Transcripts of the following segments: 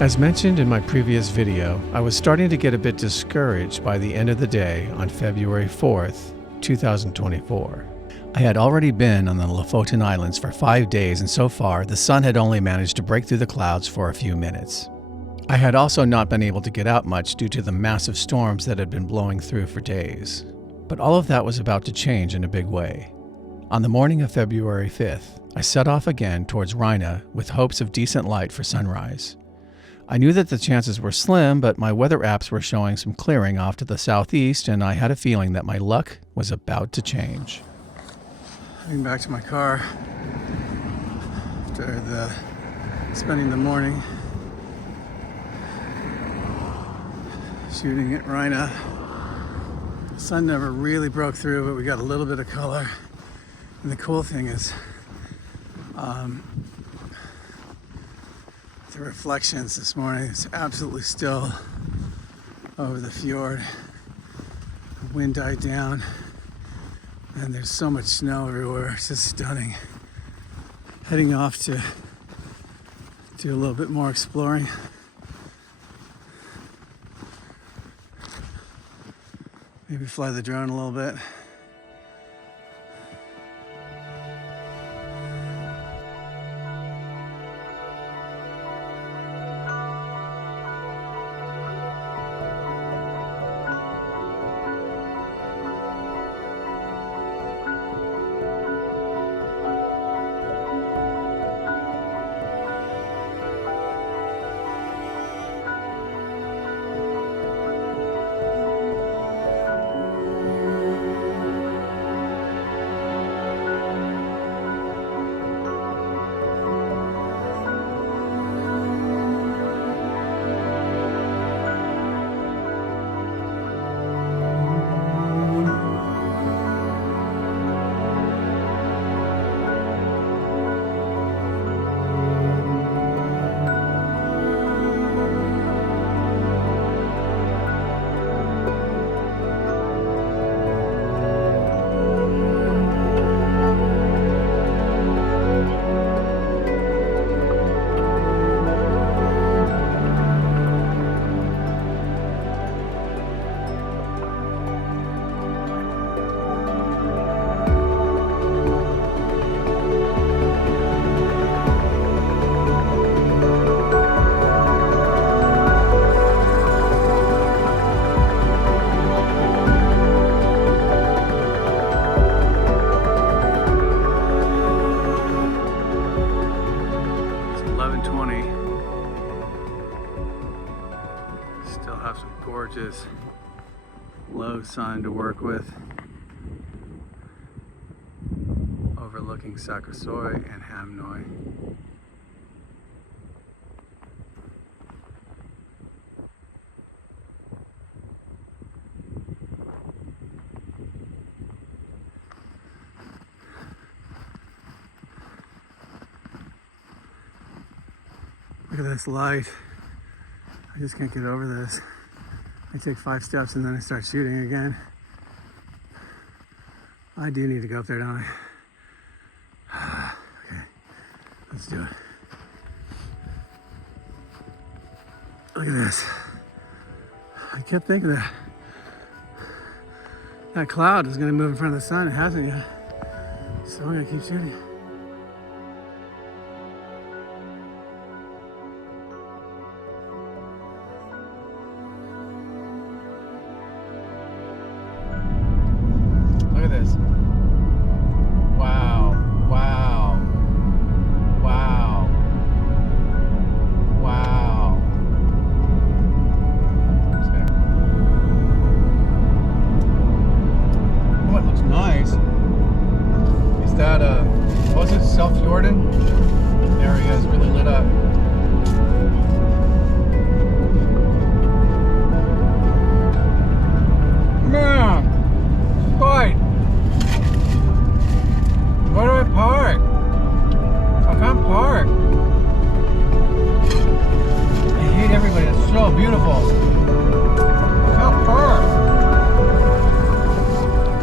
As mentioned in my previous video, I was starting to get a bit discouraged by the end of the day on February 4th, 2024. I had already been on the Lofoten Islands for 5 days, and so far the sun had only managed to break through the clouds for a few minutes. I had also not been able to get out much due to the massive storms that had been blowing through for days. But all of that was about to change in a big way. On the morning of February 5th, I set off again towards Reine with hopes of decent light for sunrise. I knew that the chances were slim, but my weather apps were showing some clearing off to the southeast, and I had a feeling that my luck was about to change. Heading back to my car after spending the morning shooting at Reine. The sun never really broke through, but we got a little bit of color. And the cool thing is, the reflections this morning, it's absolutely still over the fjord. The wind died down and there's so much snow everywhere. It's just stunning. Heading off to do a little bit more exploring. Maybe fly the drone a little bit. Gorgeous low sun to work with, overlooking Sakrisoy and Hamnoy. Look at this light. I just can't get over this. I take 5 steps and then I start shooting again. I do need to go up there, don't I? Okay, let's do it. Look at this. I kept thinking that cloud was gonna move in front of the sun. It hasn't yet. So I'm gonna keep shooting. Nusfjord area is really lit up. Man, fight! Where do I park? I can't park. I hate everybody. It's so beautiful. I can't park.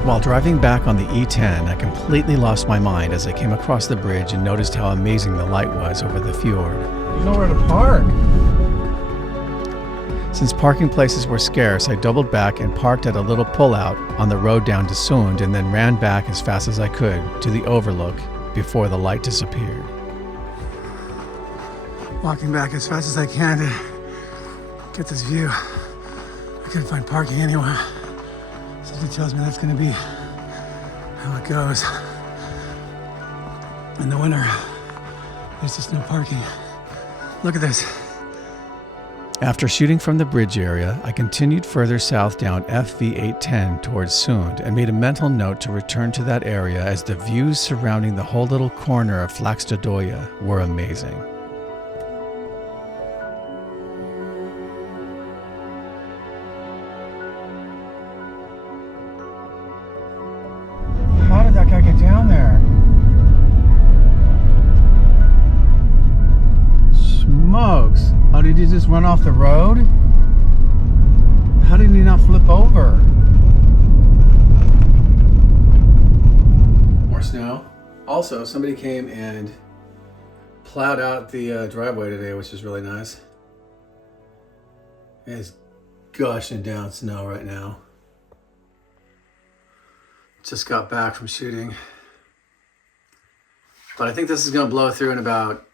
While driving back on the E10, I completely lost my mind as I came across the bridge and noticed how amazing the light was over the fjord. You know where to park. Since parking places were scarce, I doubled back and parked at a little pullout on the road down to Sund and then ran back as fast as I could to the overlook before the light disappeared. Walking back as fast as I can to get this view. I couldn't find parking anywhere. Something tells me that's going to be how it goes. In the winter, there's just no parking. Look at this. After shooting from the bridge area, I continued further south down FV 810 towards Sund and made a mental note to return to that area as the views surrounding the whole little corner of Flakstadøya were amazing. How did that guy get down there? Smokes! Oh, did he just run off the road? How did he not flip over? More snow. Also, somebody came and plowed out the driveway today, which is really nice. It's gushing down snow right now. Just got back from shooting. But I think this is going to blow through in about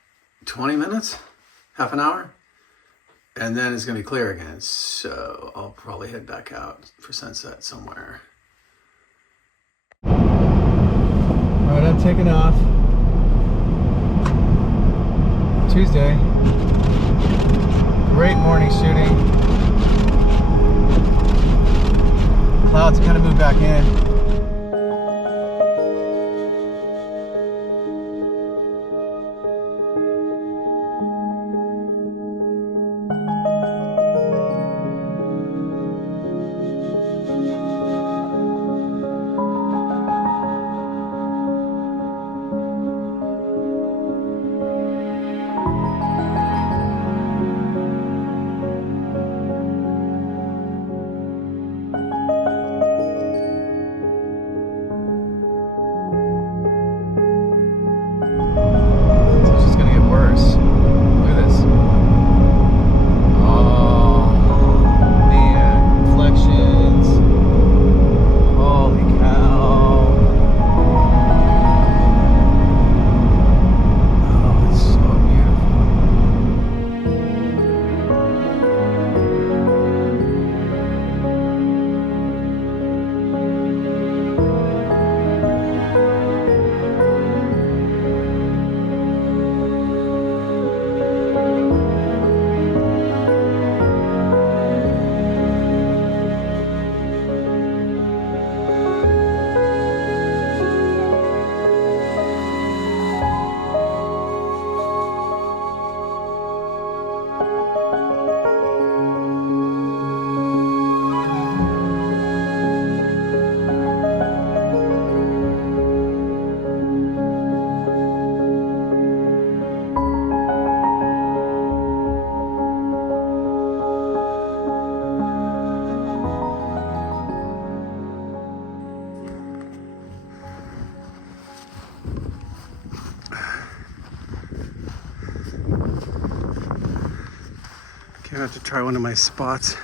20 minutes, half an hour. And then it's going to be clear again. So I'll probably head back out for sunset somewhere. All right, I'm taking off. Tuesday. Great morning shooting. Clouds kind of move back in. I have to try one of my spots.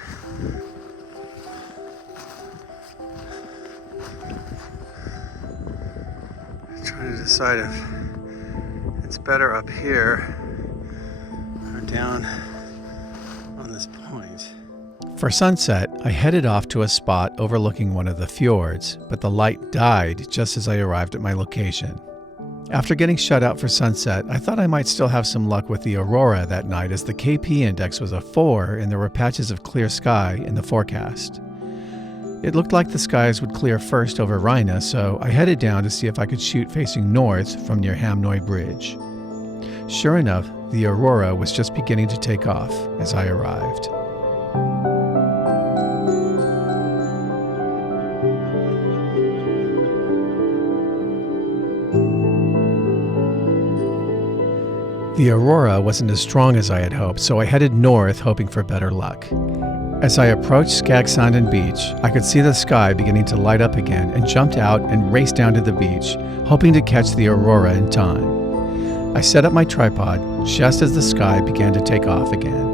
I'm trying to decide if it's better up here or down on this point. For sunset, I headed off to a spot overlooking one of the fjords, but the light died just as I arrived at my location. After getting shut out for sunset, I thought I might still have some luck with the Aurora that night as the KP index was a 4 and there were patches of clear sky in the forecast. It looked like the skies would clear first over Reine, so I headed down to see if I could shoot facing north from near Hamnoy Bridge. Sure enough, the Aurora was just beginning to take off as I arrived. The Aurora wasn't as strong as I had hoped, so I headed north hoping for better luck. As I approached Skagsanden Beach, I could see the sky beginning to light up again and jumped out and raced down to the beach, hoping to catch the Aurora in time. I set up my tripod just as the sky began to take off again.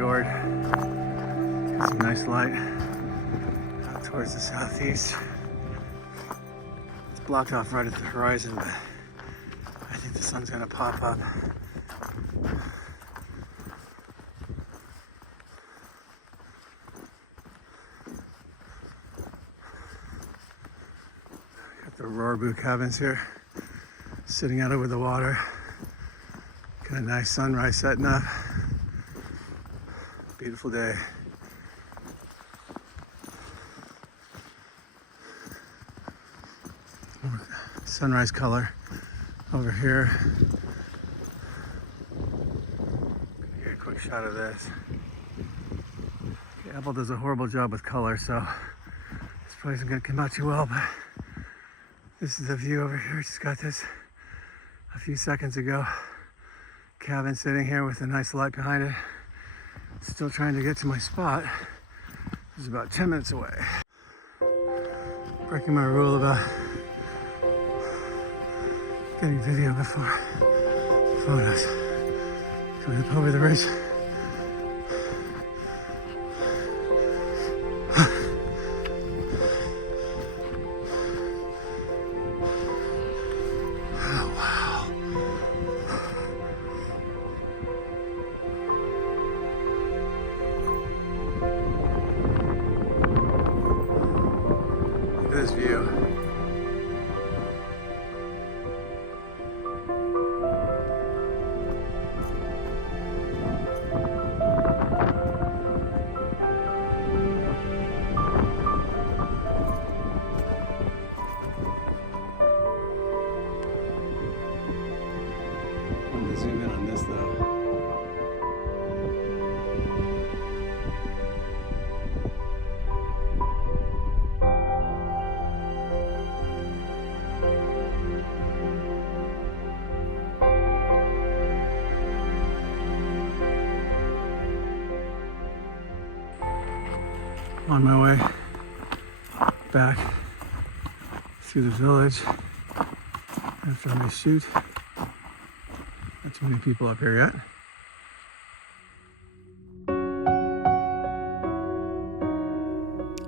fjord. Got some nice light out towards the southeast. It's blocked off right at the horizon, but I think the sun's gonna pop up. Got the Aurora cabins here, sitting out over the water. Got a nice sunrise setting up. Beautiful day. Sunrise color over here. Gonna get a quick shot of this. The Apple does a horrible job with color, so this probably isn't gonna come out too well, but this is the view over here. Just got this a few seconds ago. Cabin sitting here with a nice light behind it. Still trying to get to my spot. This is about 10 minutes away. Breaking my rule about getting video before photos. Coming up over the ridge. This view. I'm going to zoom in on this though. On my way back through the village after my shoot. Not too many people up here yet.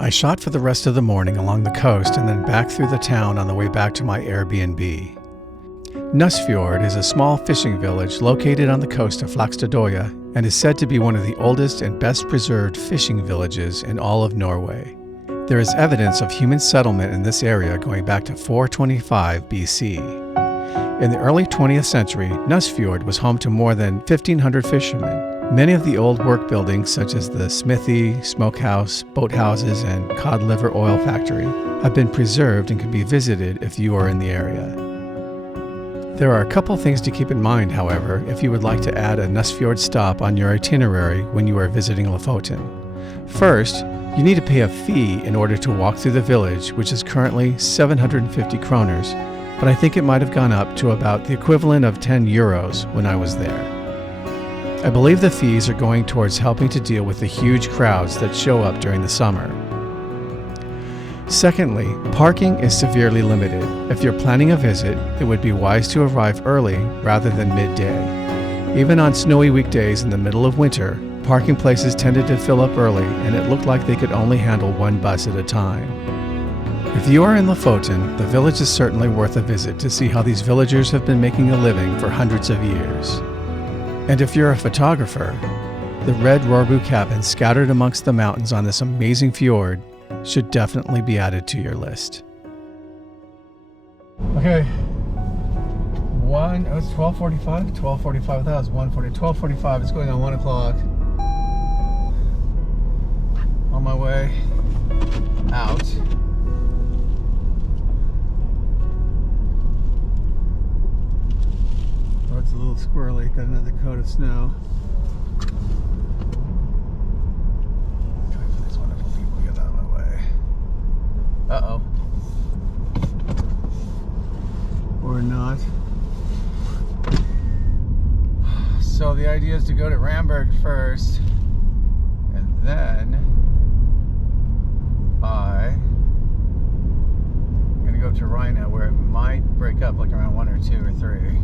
I shot for the rest of the morning along the coast and then back through the town on the way back to my Airbnb. Nusfjord is a small fishing village located on the coast of Flakstadøya and is said to be one of the oldest and best preserved fishing villages in all of Norway. There is evidence of human settlement in this area going back to 425 BC. In the early 20th century, Nusfjord was home to more than 1,500 fishermen. Many of the old work buildings, such as the smithy, smokehouse, boathouses, and cod liver oil factory, have been preserved and can be visited if you are in the area. There are a couple things to keep in mind, however, if you would like to add a Nusfjord stop on your itinerary when you are visiting Lofoten. First, you need to pay a fee in order to walk through the village, which is currently 750 kroners, but I think it might have gone up to about the equivalent of 10 euros when I was there. I believe the fees are going towards helping to deal with the huge crowds that show up during the summer. Secondly, parking is severely limited. If you're planning a visit, it would be wise to arrive early rather than midday. Even on snowy weekdays in the middle of winter, parking places tended to fill up early and it looked like they could only handle one bus at a time. If you are in Lofoten, the village is certainly worth a visit to see how these villagers have been making a living for hundreds of years. And if you're a photographer, the red Rorbu cabins scattered amongst the mountains on this amazing fjord should definitely be added to your list. Okay, it's 12:45. 12:45. That was 1:40. 12:45. It's going on 1 o'clock. On my way out. Oh, it's a little squirrely. Got another coat of snow. Uh-oh. Or not. So the idea is to go to Ramberg first, and then I'm gonna go to Reine, where it might break up like around 1 or 2 or 3.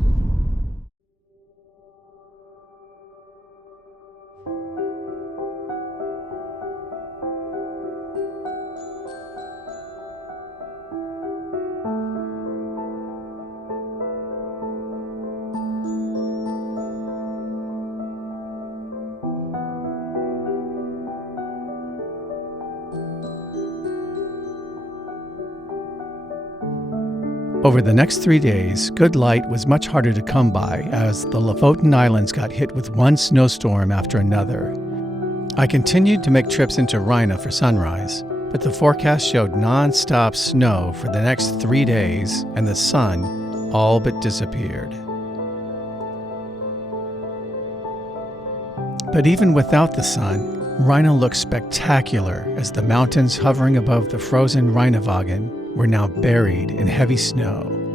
Over the next 3 days, good light was much harder to come by as the Lofoten Islands got hit with one snowstorm after another. I continued to make trips into Reine for sunrise, but the forecast showed non-stop snow for the next 3 days and the sun all but disappeared. But even without the sun, Reine looked spectacular as the mountains hovering above the frozen Rheinewagen were now buried in heavy snow.